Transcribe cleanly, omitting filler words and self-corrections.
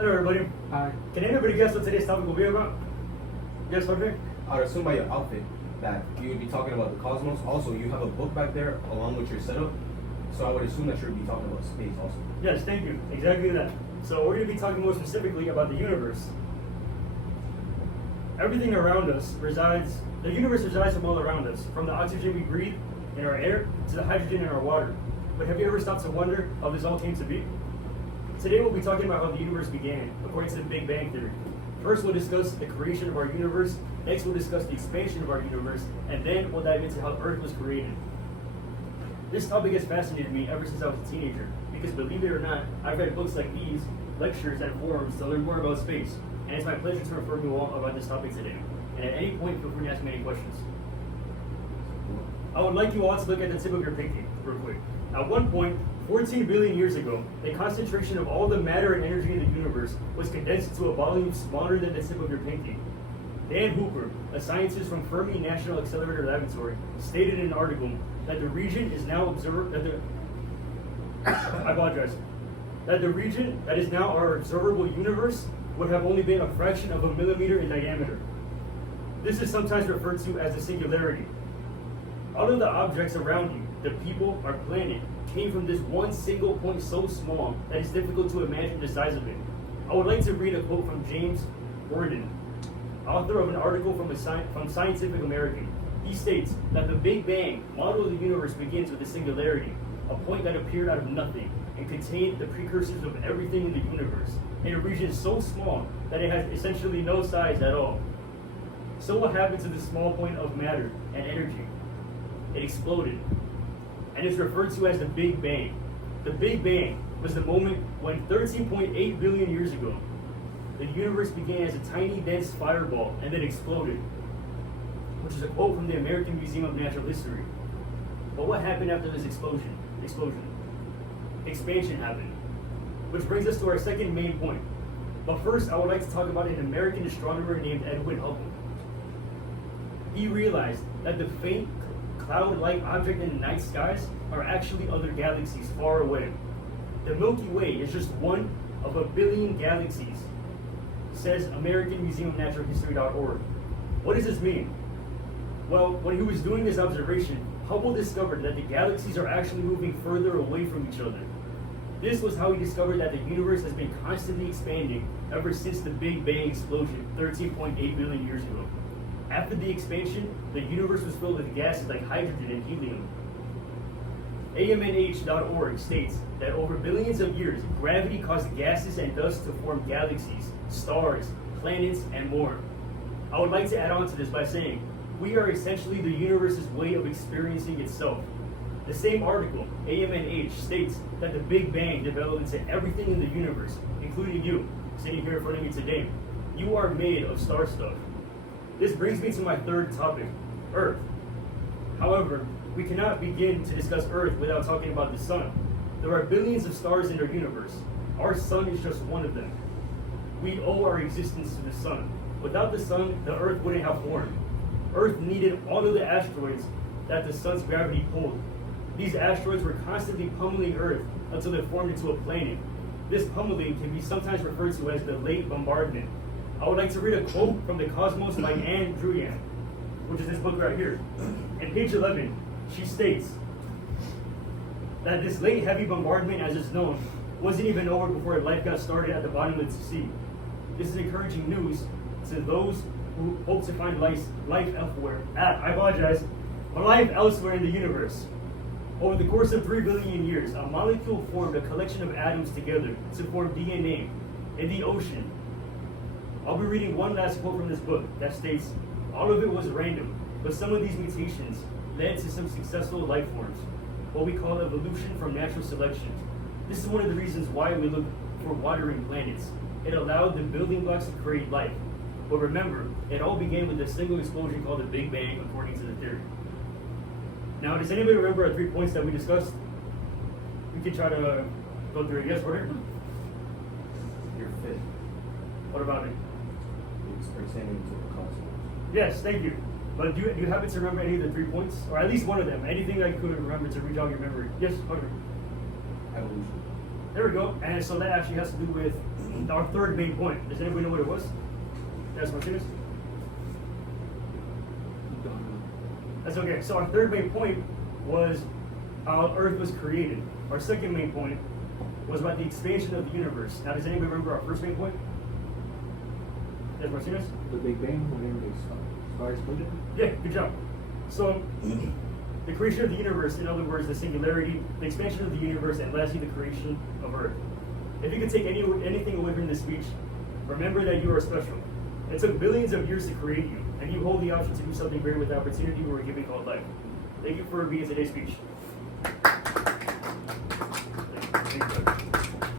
Hello, everybody. Hi. Can anybody guess what today's topic will be about? Yes, Jorge? I would assume by your outfit that you would be talking about the cosmos. Also, you have a book back there along with your setup. So I would assume that you would be talking about space also. Yes, thank you. Exactly that. So we're going to be talking more specifically about the universe. Everything around us the universe resides from all around us, from the oxygen we breathe in our air to the hydrogen in our water. But have you ever stopped to wonder how this all came to be? Today we'll be talking about how the universe began, according to the Big Bang Theory. First we'll discuss the creation of our universe, next we'll discuss the expansion of our universe, and then we'll dive into how Earth was created. This topic has fascinated me ever since I was a teenager, because believe it or not, I've read books like these, lectures, and forums to learn more about space, and it's my pleasure to inform you all about this topic today. And at any point, feel free to ask me any questions. I would like you all to look at the tip of your pinky, real quick. At one point, 14 billion years ago, the concentration of all the matter and energy in the universe was condensed to a volume smaller than the tip of your pinky. Dan Hooper, a scientist from Fermi National Accelerator Laboratory, stated in an article that the region is now that the region that is now our observable universe would have only been a fraction of a millimeter in diameter. This is sometimes referred to as the singularity. All of the objects around you, the people, our planet, came from this one single point so small that it's difficult to imagine the size of it. I would like to read a quote from James Gordon, author of an article from Scientific American. He states that the Big Bang model of the universe begins with a singularity, a point that appeared out of nothing and contained the precursors of everything in the universe, in a region so small that it has essentially no size at all. So what happened to this small point of matter and energy? It exploded, and it's referred to as the Big Bang. The Big Bang was the moment when 13.8 billion years ago, the universe began as a tiny, dense fireball and then exploded, which is a quote from the American Museum of Natural History. But what happened after this explosion? Expansion happened, which brings us to our second main point. But first, I would like to talk about an American astronomer named Edwin Hubble. He realized that the faint cloud-like object in the night skies are actually other galaxies far away. The Milky Way is just one of a billion galaxies, says American Museum of Natural History.org. What does this mean? Well, when he was doing this observation, Hubble discovered that the galaxies are actually moving further away from each other. This was how he discovered that the universe has been constantly expanding ever since the Big Bang explosion 13.8 billion years ago. After the expansion, the universe was filled with gases like hydrogen and helium. AMNH.org states that over billions of years, gravity caused gases and dust to form galaxies, stars, planets, and more. I would like to add on to this by saying, we are essentially the universe's way of experiencing itself. The same article, AMNH, states that the Big Bang developed into everything in the universe, including you, sitting here in front of me today. You are made of star stuff. This brings me to my third topic, Earth. However, we cannot begin to discuss Earth without talking about the sun. There are billions of stars in our universe. Our sun is just one of them. We owe our existence to the sun. Without the sun, the Earth wouldn't have formed. Earth needed all of the asteroids that the sun's gravity pulled. These asteroids were constantly pummeling Earth until they formed into a planet. This pummeling can be sometimes referred to as the late bombardment. I would like to read a quote from The Cosmos by Anne Druyan, which is this book right here. In page 11, she states that this late heavy bombardment, as is known, wasn't even over before life got started at the bottom of the sea. This is encouraging news to those who hope to find life elsewhere. Life elsewhere in the universe. Over the course of 3 billion years, a molecule formed a collection of atoms together to form DNA in the ocean. I'll be reading one last quote from this book that states, all of it was random, but some of these mutations led to some successful life forms, what we call evolution from natural selection. This is one of the reasons why we look for watering planets. It allowed the building blocks to create life. But remember, it all began with a single explosion called the Big Bang, according to the theory. Now, does anybody remember our 3 points that we discussed? We can try to go through it. Yes, Porter? You're fit. What about it? It's pertaining to the cosmos. Yes, thank you. But do you happen to remember any of the 3 points? Or at least one of them? Anything that you could remember to reach out your memory? Yes, Porter? Evolution. There we go. And so that actually has to do with our third main point. Does anybody know what it was? Yes, Martinez? That's okay. So our third main point was how Earth was created. Our second main point was about the expansion of the universe. Now, does anybody remember our first main point? Yes, Martinez? The Big Bang, whenever they start exploding. Yeah, good job. So, the creation of the universe, in other words, the singularity, the expansion of the universe, and lastly, the creation of Earth. If you could take anything away from this speech, remember that you are special. It took billions of years to create you, and you hold the option to do something great with the opportunity we were given called life. Thank you for being today's speech.